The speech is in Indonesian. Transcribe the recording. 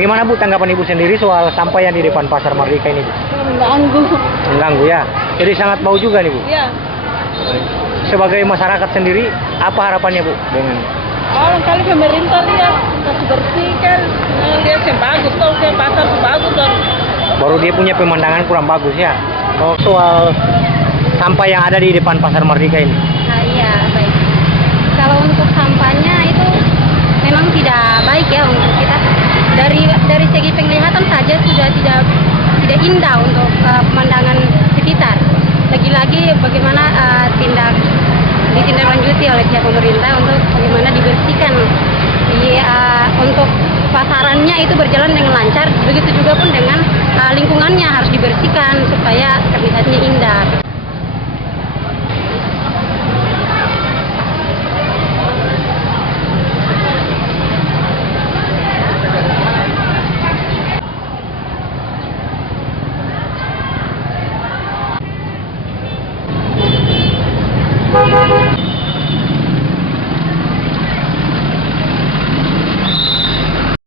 Bagaimana Bu tanggapan Ibu sendiri soal sampah yang di depan Pasar Merdeka ini Bu? Mengganggu. Mengganggu ya. Jadi sangat bau juga nih Bu. Iya. Sebagai masyarakat sendiri, apa harapannya Bu dengan Kali pemerintah dia kasih bersihkan, dia bagus, kalau dia pasar bagus dan baru dia punya pemandangan kurang bagus ya. Oh, soal sampah yang ada di depan Pasar Merdeka ini. Iya, baik. Kalau untuk sampahnya itu memang tidak baik ya untuk kita. Dari segi penglihatan saja sudah tidak indah untuk pemandangan sekitar. Lagi-lagi bagaimana ditindaklanjuti oleh pihak pemerintah untuk bagaimana dibersihkan untuk pasarannya itu berjalan dengan lancar. Begitu juga pun dengan lingkungannya harus dibersihkan supaya terlihatnya indah.